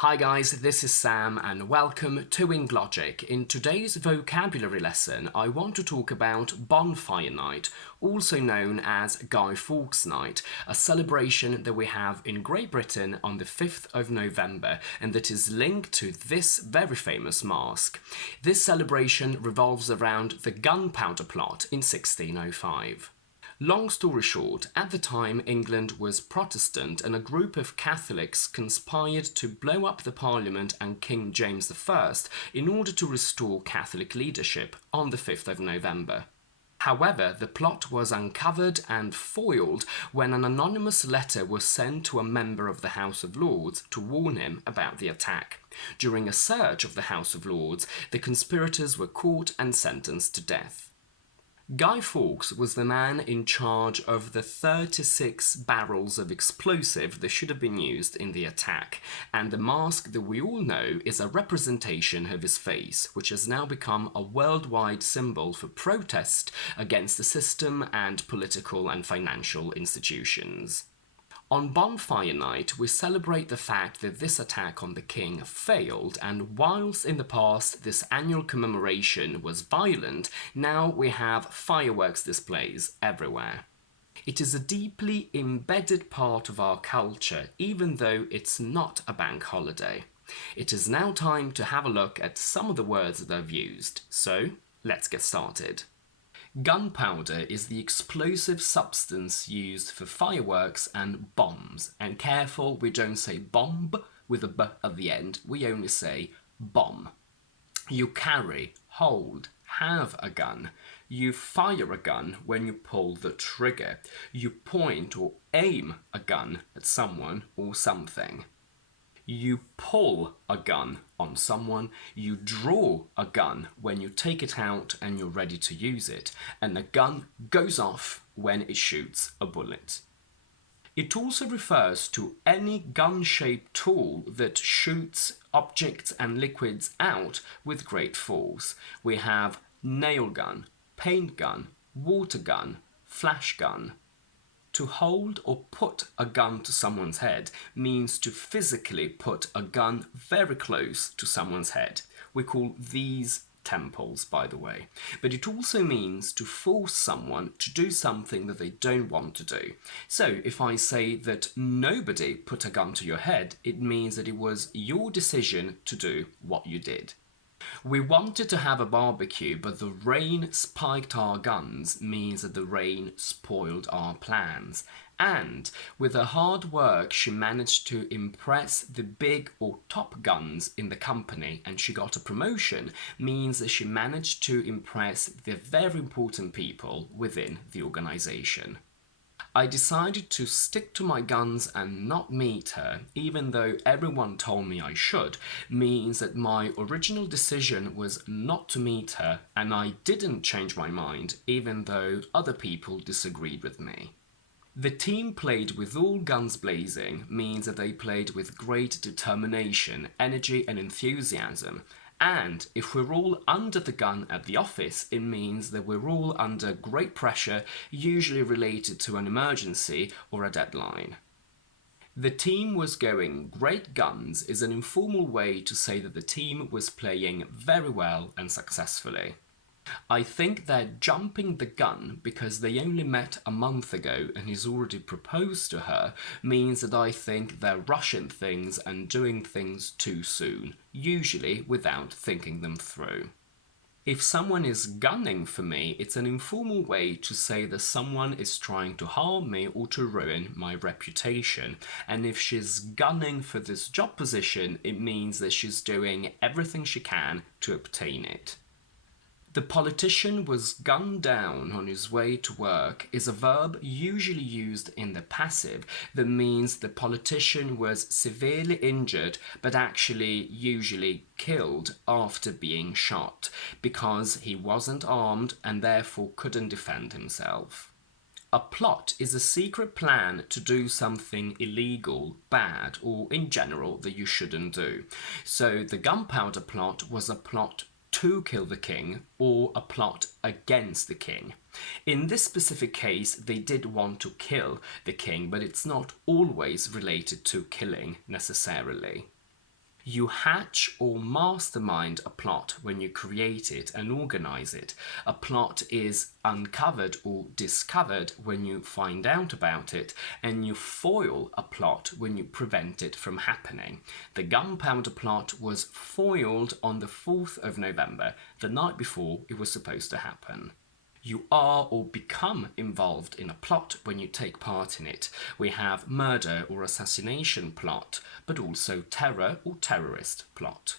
Hi guys, this is Sam and welcome to Logic. In today's vocabulary lesson, I want to talk about Bonfire Night, also known as Guy Fawkes Night, a celebration that we have in Great Britain on the 5th of November and that is linked to this very famous masque. This celebration revolves around the Gunpowder Plot in 1605. Long story short, at the time England was Protestant and a group of Catholics conspired to blow up the Parliament and King James I in order to restore Catholic leadership on the 5th of November. However, the plot was uncovered and foiled when an anonymous letter was sent to a member of the House of Lords to warn him about the attack. During a search of the House of Lords, the conspirators were caught and sentenced to death. Guy Fawkes was the man in charge of the 36 barrels of explosive that should have been used in the attack, and the mask that we all know is a representation of his face, which has now become a worldwide symbol for protest against the system and political and financial institutions. On Bonfire Night, we celebrate the fact that this attack on the king failed, and whilst in the past this annual commemoration was violent, now we have fireworks displays everywhere. It is a deeply embedded part of our culture, even though it's not a bank holiday. It is now time to have a look at some of the words that I've used, so let's get started. Gunpowder is the explosive substance used for fireworks and bombs. And careful, we don't say bomb with a B at the end, we only say bomb. You carry, hold, have a gun. You fire a gun when you pull the trigger. You point or aim a gun at someone or something. You pull a gun on someone, you draw a gun when you take it out and you're ready to use it, and the gun goes off when it shoots a bullet. It also refers to any gun-shaped tool that shoots objects and liquids out with great force. We have nail gun, paint gun, water gun, flash gun. To hold or put a gun to someone's head means to physically put a gun very close to someone's head. We call these temples, by the way. But it also means to force someone to do something that they don't want to do. So if I say that nobody put a gun to your head, it means that it was your decision to do what you did. We wanted to have a barbecue, but the rain spiked our guns means that the rain spoiled our plans. And with her hard work, she managed to impress the big or top guns in the company, and she got a promotion, means that she managed to impress the very important people within the organization. I decided to stick to my guns and not meet her, even though everyone told me I should, means that my original decision was not to meet her, and I didn't change my mind, even though other people disagreed with me. The team played with all guns blazing means that they played with great determination, energy and enthusiasm. And if we're all under the gun at the office, it means that we're all under great pressure, usually related to an emergency or a deadline. The team was going great guns is an informal way to say that the team was playing very well and successfully. I think they're jumping the gun because they only met a month ago and he's already proposed to her means that I think they're rushing things and doing things too soon, usually without thinking them through. If someone is gunning for me, it's an informal way to say that someone is trying to harm me or to ruin my reputation. And if she's gunning for this job position, it means that she's doing everything she can to obtain it. The politician was gunned down on his way to work is a verb usually used in the passive that means the politician was severely injured but actually usually killed after being shot because he wasn't armed and therefore couldn't defend himself. A plot is a secret plan to do something illegal, bad, or in general that you shouldn't do. So the Gunpowder Plot was a plot to kill the king or a plot against the king. In this specific case, they did want to kill the king, but it's not always related to killing necessarily. You hatch or mastermind a plot when you create it and organize it. A plot is uncovered or discovered when you find out about it, and you foil a plot when you prevent it from happening. The gunpowder plot was foiled on the 4th of November, the night before it was supposed to happen. You are or become involved in a plot when you take part in it. We have murder or assassination plot, but also terror or terrorist plot.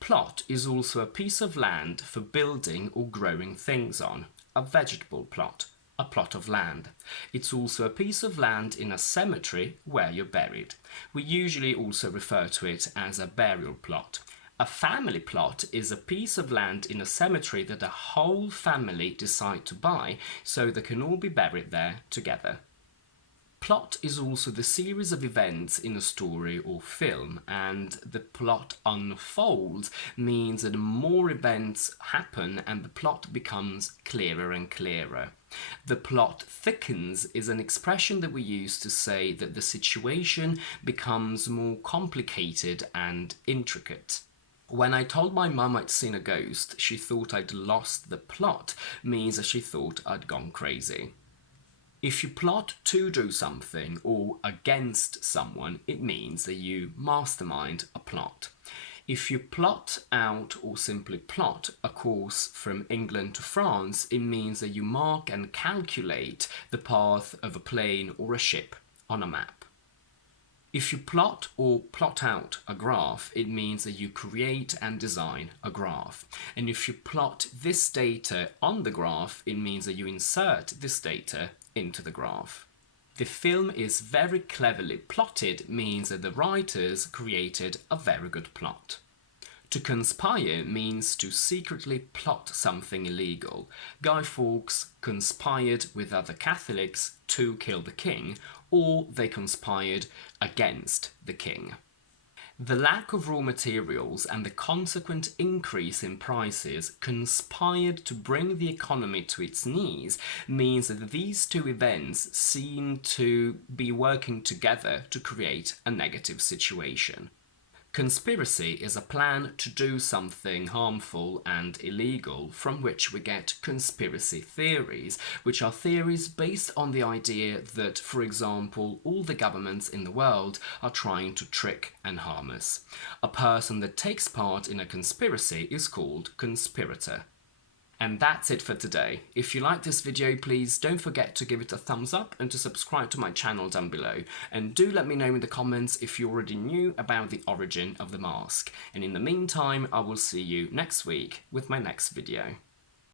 Plot is also a piece of land for building or growing things on, a vegetable plot, a plot of land. It's also a piece of land in a cemetery where you're buried. We usually also refer to it as a burial plot. A family plot is a piece of land in a cemetery that the whole family decide to buy so they can all be buried there together. Plot is also the series of events in a story or film, and the plot unfolds means that more events happen and the plot becomes clearer and clearer. The plot thickens is an expression that we use to say that the situation becomes more complicated and intricate. When I told my mum I'd seen a ghost, she thought I'd lost the plot, means that she thought I'd gone crazy. If you plot to do something or against someone, it means that you mastermind a plot. If you plot out or simply plot a course from England to France, it means that you mark and calculate the path of a plane or a ship on a map. If you plot or plot out a graph, it means that you create and design a graph. And if you plot this data on the graph, it means that you insert this data into the graph. The film is very cleverly plotted means that the writers created a very good plot. To conspire means to secretly plot something illegal. Guy Fawkes conspired with other Catholics to kill the king, or they conspired against the king. The lack of raw materials and the consequent increase in prices conspired to bring the economy to its knees means that these two events seem to be working together to create a negative situation. Conspiracy is a plan to do something harmful and illegal, from which we get conspiracy theories, which are theories based on the idea that, for example, all the governments in the world are trying to trick and harm us. A person that takes part in a conspiracy is called conspirator. And that's it for today. If you like this video, please don't forget to give it a thumbs up and to subscribe to my channel down below. And do let me know in the comments if you already knew about the origin of the mask. And in the meantime, I will see you next week with my next video.